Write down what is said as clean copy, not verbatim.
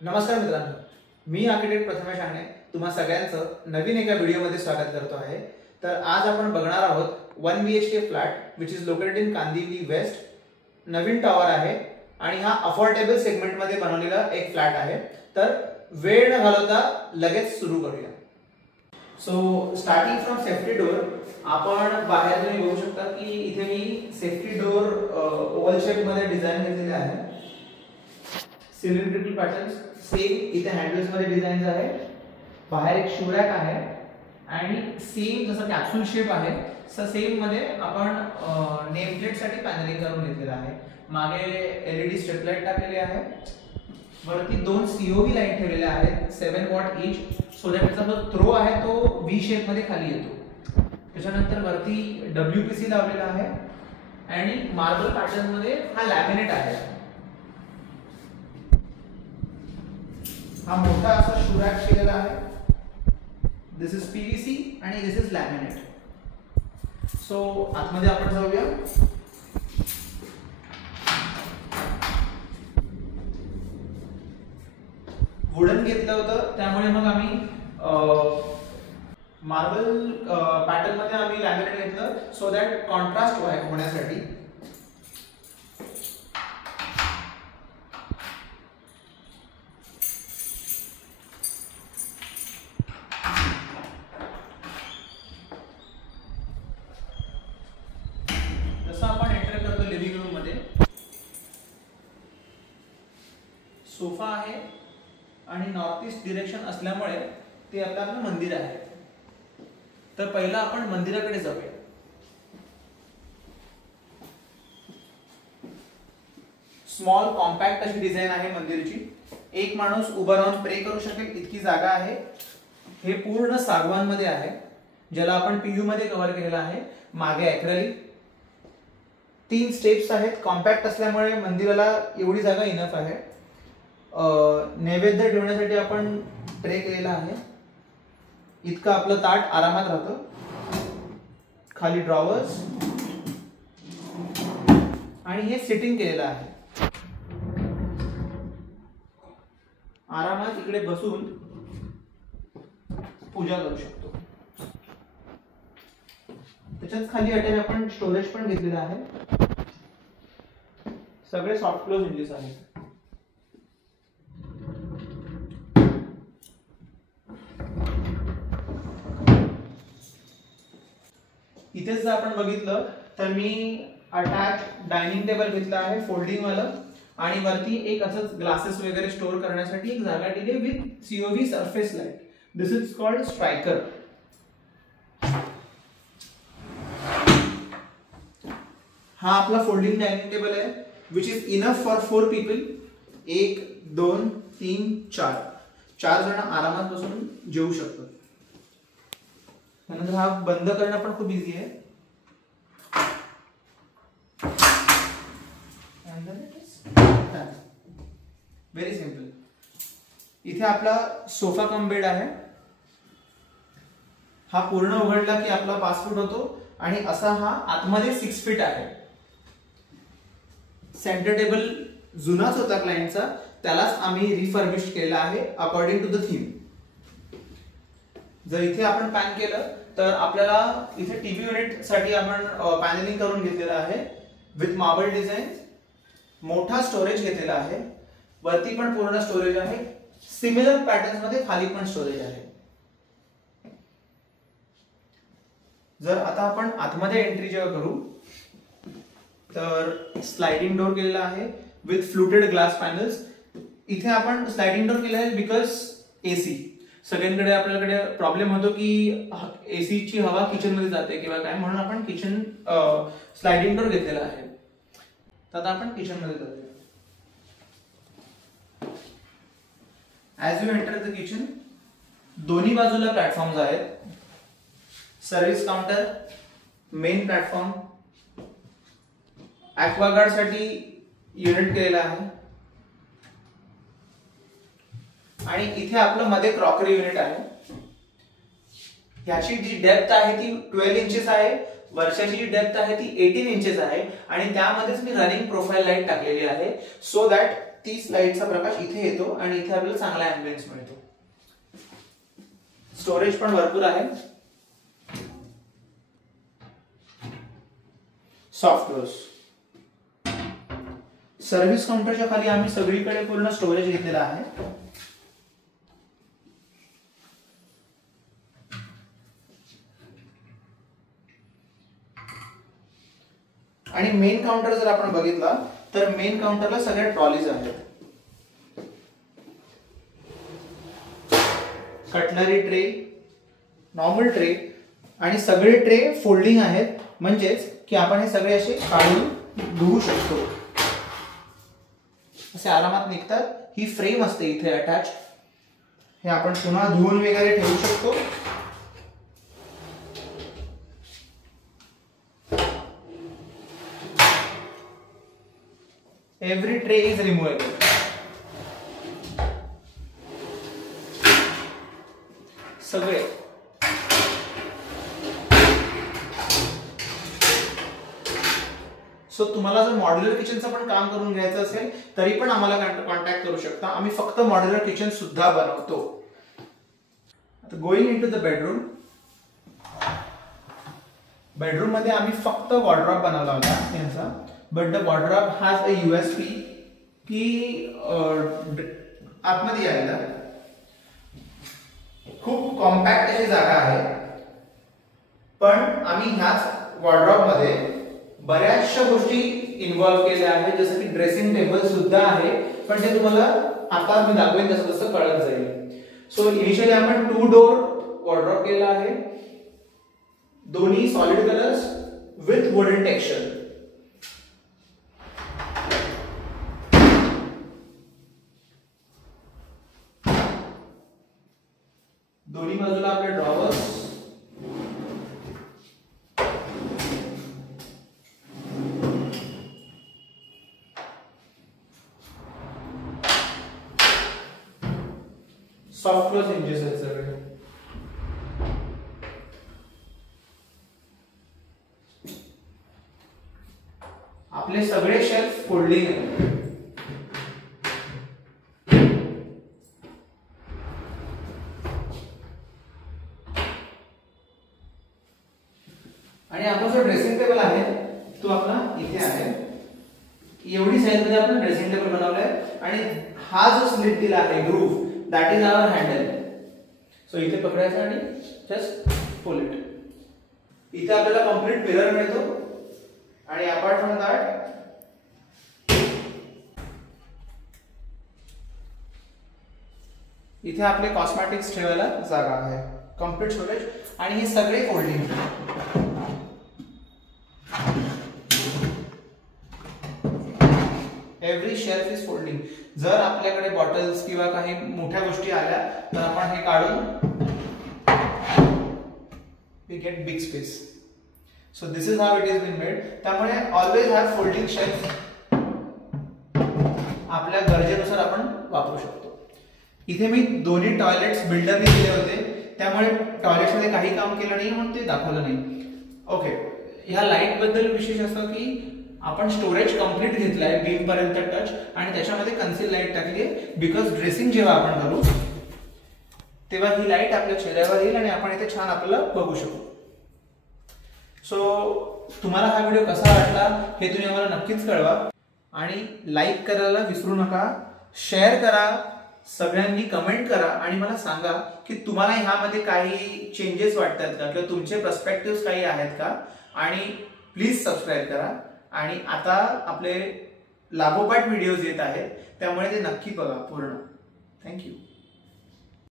नमस्कार मित्रांनो, मी आर्किटेक्ट प्रथमेश आणे तुम्हा सगळ्यांचं नवीन एका व्हिडिओमध्ये स्वागत करतो आहे। तर आज आपण बघणार आहोत 1 BHK flat which is located in Kandivali West. नवीन टॉवर आहे आणि हा अफोर्डेबल सेगमेंट मध्ये बनवलेला एक फ्लॅट आहे। तर वेळ न घालवता लगेच सुरू करूया। So starting from safety door, आपण बाहेर तुम्ही बघू शकता की इथे मी सेफ्टी डोर ओव्हल शेप मध्ये डिझाइन केलेले आहे। सिलेंड्रिकल पॅटर्न्स सेम इथे हँडल्स मध्ये डिझाइन आहे। बाहेर एक शू रॅक आहे आणि सेम जसं कॅप्सूल शेप आहे तसं सेम मध्ये आपण नेम प्लेट साठी पॅनलिंग करून घेतलेलं आहे। मागे LED स्ट्रिप लाइट टाकलेली आहे। वरती दोन COV लाईट ठेवलेल्या आहेत 7 वॉट ईच, सो दॅट त्याचा जो थ्रो आहे तो V शेप मध्ये खाली येतो। त्याच्यानंतर वरती WPC लावलेला आहे आणि मार्बल पॅटर्न मध्ये हा लॅमिनेट आहे। हा मोठा असा शू रॅक केलेला आहे। दिस इज PVC आणि दिस इज लॅमिनेट। सो आतमध्ये आपण जाऊया। वुडन घेतलं होतं त्यामुळे मग आम्ही मार्बल पॅटर्न मध्ये आम्ही लॅमिनेट घेतलं सो दॅट कॉन्ट्रास्ट होण्यासाठी। जसं आपण एंटर करतो लिव्हिंग रूम मध्ये, सोफा आहे आणि नॉर्थ ईस्ट डिरेक्शन असल्यामुळे ते आपलं मंदिर आहे। तर पहिला आपण मंदिराकडे जाऊया। स्मॉल कॉम्पॅक्ट अशी डिझाइन आहे मंदिरची। एक माणूस उभा राहून प्रे करू शकेल इतकी जागा आहे। हे पूर्ण सागवान मध्ये आहे, ज्याला आपण PU मध्ये कव्हर केलेला आहे। मागे ॲक्रेलिक 3 स्टेप्स आहेत। कॉम्पॅक्ट असल्यामुळे मंदिराला एवढी जागा इनफ आहे। नैवेद्य ठेवण्यासाठी आपण ट्रे केलेला आहे। इतकं आपलं ताट आरामात राहतं। खाली ड्रॉवर्स आणि हे सिटिंग केलेलं आहे। आरामात इकडे बसून पूजा करू शकतो। त्याच्याच खाली अटॅच आपण स्टोरेज पण घेतलेलं आहे। सगळे सॉफ्ट क्लोज हिंजेस आहेत। इथेच जर आपण बघितलं तर मी अटॅच डायनिंग टेबल घेतला आहे फोल्डिंग वाला आणि वरती एक असंच ग्लासेस वगैरे स्टोअर करण्यासाठी एक जागा दिली with COV surface light. This is called striker. हा आपला फोल्डिंग डायनिंग टेबल आहे which is enough for 4 people. 1 2 3 4 जण आरामात बसून जेवू शकतात। त्यानंतर हा बंद करणं पण खूप इझी आहे। Very simple. इथे आपला सोफा कम बेड आहे। हा पूर्ण उघडला की आपला 5 फूट होतो आणि असा हा आतमध्ये 6 फीट आहे। सेंटर टेबल जुनाच होता क्लायंटचा, त्यालाच आम्ही रिफर्बिश्ड केलेला आहे अकॉर्डिंग टू द थीम। जर इथे आपण पॅन केलं तर आपल्याला इथे टीव्ही युनिट साठी आपण पॅनलिंग करून घेतलेलं आहे विथ मार्बल डिझाइन। मोठा स्टोरेज घेतलेला आहे। वरती पण पूर्ण स्टोरेज आहे। सिमिलर पॅटर्न्स मध्ये खाली पण स्टोरेज आहे। जर आता आपण आतमध्ये एंट्री जेव्हा करू तर स्लाइडिंग डोर केलेला आहे विथ फ्लुटेड ग्लास पॅनल्स। इथे आपण स्लाइडिंग डोर केलेला आहे बिकॉज AC। सगळ्यांकडे आपल्याकडे प्रॉब्लेम होतो की AC ची हवा किचन मध्ये जाते किंवा काय, म्हणून आपण किचन स्लाइडिंग डोर घेतलेला आहे। तर आता आपण किचन मध्ये जाऊया। As you enter the kitchen, दोन्ही बाजूला प्लॅटफॉर्म्स आहेत। Service counter, main platform, Aquaguard साठी युनिट केलेला आहे आणि इथे आपलं मध्ये क्रॉकरी युनिट आहे। याची जी डेप्थ आहे ती 12 इंचेस आहे। वर्षाची जी डेप्थ आहे ती 18 इंचेस आहे आणि त्यामध्येच मी रनिंग प्रोफाइल लाईट टाकलेली आहे सो दॅट तीच लाईटचा प्रकाश इथे येतो आणि इथे आपल्याला चांगला अँबियन्स मिळतो. स्टोरेज पण भरपूर आहे. Soft close. सर्व्हिस काउंटरच्या खाली आम्ही सगळीकडे पूर्ण स्टोरेज घेतलेला आहे. आणि मेन काउंटर जर आपण बघितला तर मेन काउंटरला सगळ्या ट्रॉलीज आहेत. कटलरी ट्रे, नॉर्मल ट्रे आणि सगळे ट्रे फोल्डिंग आहेत, म्हणजेच की आपण हे सगळे असे काढून धुवू शकतो. असे आरामात निघतात. ही फ्रेम असते इथे अटॅच. हे आपण पुन्हा धुवून वगैरे ठेवू शकतो. Every tray is removable. सगळे. सो तुम्हाला जर मॉड्युलर किचनचं पण काम करून घ्यायचं असेल तरी पण आम्हाला कॉन्टॅक्ट करू शकता. आम्ही फक्त मॉड्युलर किचन सुद्धा बनवतो. आता going into the bedroom. Bedroom मध्ये आम्ही फक्त वॉर्डरोब बनवला होता यांचा. But the wardrobe has a USP की आतमध्ये यायला खूप कॉम्पॅक्ट अशी जागा आहे. पण आम्ही ह्याच वॉर्डरोब मध्ये बऱ्याचशा गोष्टी इन्व्हॉल्व केल्या आहेत, जसं की ड्रेसिंग टेबल सुद्धा आहे. पण ते तुम्हाला आता मी दाखवेन तसं तसं कळत जाईल. सो इनिशियली आपण 2 डोअर वॉर्डरोब केला आहे. दोन्ही solid colours with wooden texture. दोन्ही बाजूला आपले ड्रॉवर्स. सॉफ्ट क्लोज हिंजेस आहेत सगळे. आपले सगळे शेल्फ फोल्डिंग आहेत. आणि आपला जो ड्रेसिंग टेबल आहे तो आपला इथे आहे. एवढी साईज मध्ये आपण ड्रेसिंग टेबल बनवलाय. आणि हा जो स्लिट दिला आहे groove, that is our handle. So इथे पकडायचं आणि जस्ट पुल इट. इथे आपल्याला कम्प्लीट मिरर मिळतो. आणि अपार्ट फ्रॉम दॅट इथे आपले कॉस्मेटिक्स ठेवायला जागा आहे. Complete storage. आणि हे सगळे folding. Every shelf is folding. जर आपल्याकडे बॉटल्स किंवा काही मोठ्या गोष्टी आल्या तर आपण हे काढून we get big space. So this is how it is been made. त्यामुळे ऑलवेज हॅव फोल्डिंग शेल्फ. आपल्या गरजेनुसार आपण वापरू शकतो. इथे मी दोन्ही टॉयलेट्स बिल्डरने दिले होते, त्यामुळे टॉयलेट्स मध्ये काही काम केलं नाही म्हणून ते दाखवलं नाही. ओके. ह्या लाईट बद्दल विशेष असं की आपण स्टोरेज कंप्लीट घेतलाय बीम पर्यंत टच आणि त्याच्यामध्ये कन्सील लाईट टाकली आहे. बिकॉज ड्रेसिंग जेव्हा आपण करू तेव्हा ही लाईट आपल्या चेहऱ्यावर येईल आणि आपण इथे छान आपल्याला बघू शकू. सो तुम्हाला हा व्हिडिओ कसा वाटला हे तुम्ही आम्हाला नक्कीच कळवा. आणि लाईक करायला विसरू नका. शेअर करा. सगळ्यांनी कमेंट करा आणि मला सांगा की तुम्हाला ह्यामध्ये काही चेंजेस वाटतात का किंवा तुमचे पर्स्पेक्टिव्ह काही आहेत का. आणि प्लीज सबस्क्राईब करा. आणि आता आपले लागोपाठ व्हिडिओज येत आहेत त्यामुळे ते नक्की बघा पूर्ण. थँक्यू.